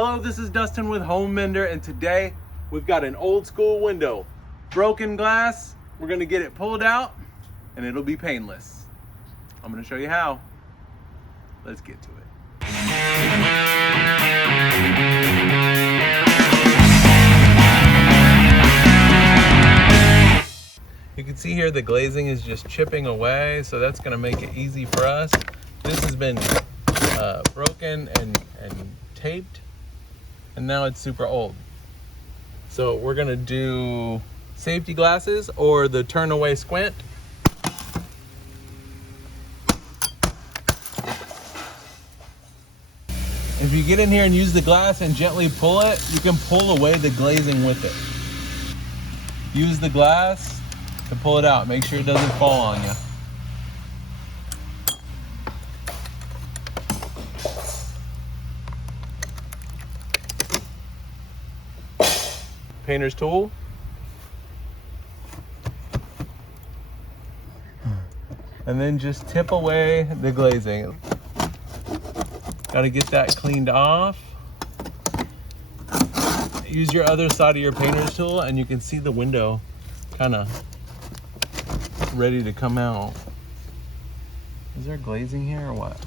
Hello, this is Dustin with Home Mender, and today we've got an old school window. Broken glass, we're gonna get it pulled out and it'll be painless. I'm gonna show you how. Let's get to it. You can see here the glazing is just chipping away, so that's gonna make it easy for us. This has been broken and taped, and now it's super old. So we're gonna do safety glasses or the turn away squint. If you get in here and use the glass and gently pull it, you can pull away the glazing with it. Use the glass to pull it out. Make sure it doesn't fall on you. Painter's tool. And then just tip away the glazing. Got to get that cleaned off. Use your other side of your painter's tool and you can see the window kind of ready to come out. Is there glazing here or what?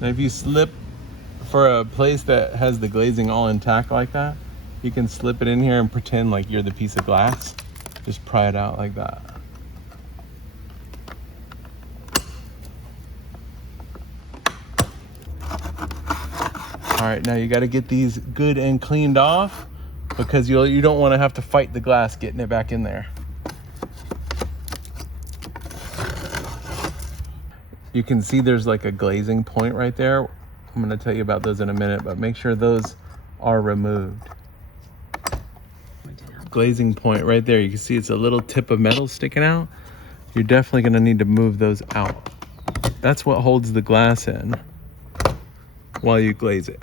Now if you slip for a place that has the glazing all intact like that, you can slip it in here and pretend like you're the piece of glass. Just pry it out like that. All right, now you got to get these good and cleaned off because you don't want to have to fight the glass getting it back in there. You can see there's like a glazing point right there. I'm going to tell you about those in a minute, but make sure those are removed. Glazing point right there. You can see it's a little tip of metal sticking out. You're definitely going to need to move those out. That's what holds the glass in while you glaze it.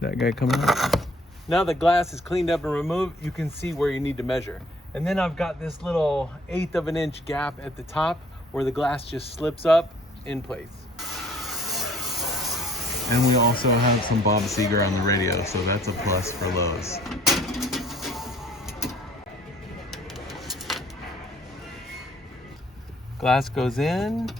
That guy coming up. Now the glass is cleaned up and removed, you can see where you need to measure. And then I've got this little 1/8 of an inch gap at the top where the glass just slips up in place. And we also have some Bob Seger on the radio, so that's a plus for Lowe's. Glass goes in.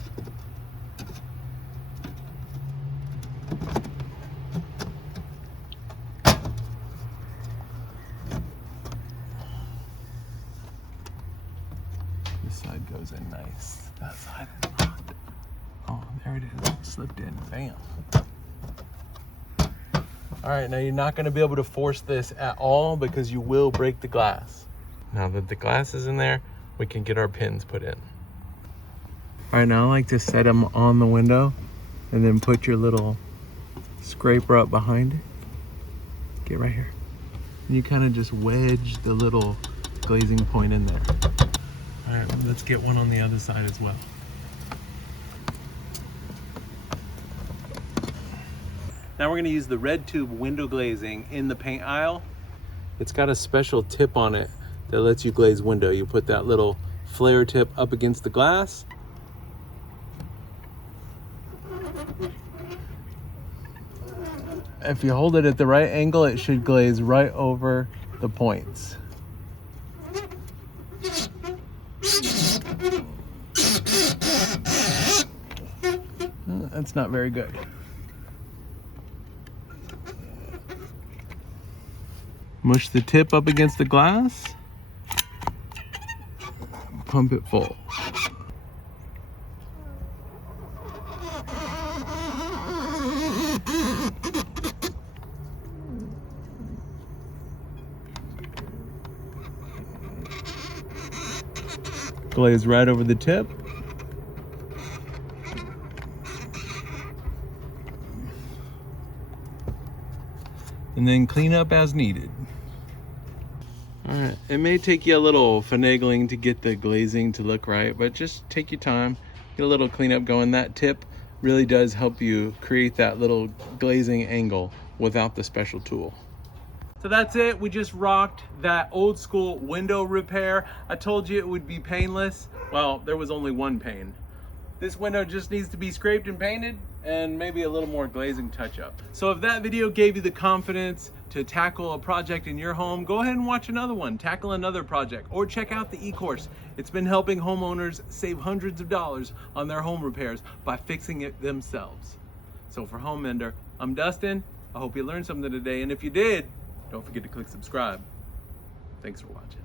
This side goes in nice. That side is not. Oh, there it is. It slipped in. Bam. All right, now you're not going to be able to force this at all because you will break the glass. Now that the glass is in there, we can get our pins put in. All right, now I like to set them on the window and then put your little scraper up behind it. Get right here. And you kind of just wedge the little glazing point in there. All right, let's get one on the other side as well. Now we're going to use the red tube window glazing in the paint aisle. It's got a special tip on it that lets you glaze window. You put that little flare tip up against the glass. If you hold it at the right angle, it should glaze right over the points. That's not very good. Mush the tip up against the glass. Pump it full. Glaze right over the tip. And then clean up as needed. All right, it may take you a little finagling to get the glazing to look right, but just take your time, get a little cleanup going. That tip really does help you create that little glazing angle without the special tool. So that's it. We just rocked that old school window repair. I told you it would be painless. Well, there was only one pain. This window just needs to be scraped and painted and maybe a little more glazing touch up. So if that video gave you the confidence to tackle a project in your home, go ahead and watch another one, tackle another project, or check out the e-course. It's been helping homeowners save hundreds of dollars on their home repairs by fixing it themselves. So for Home Mender, I'm Dustin. I hope you learned something today, and if you did, don't forget to click subscribe. Thanks for watching.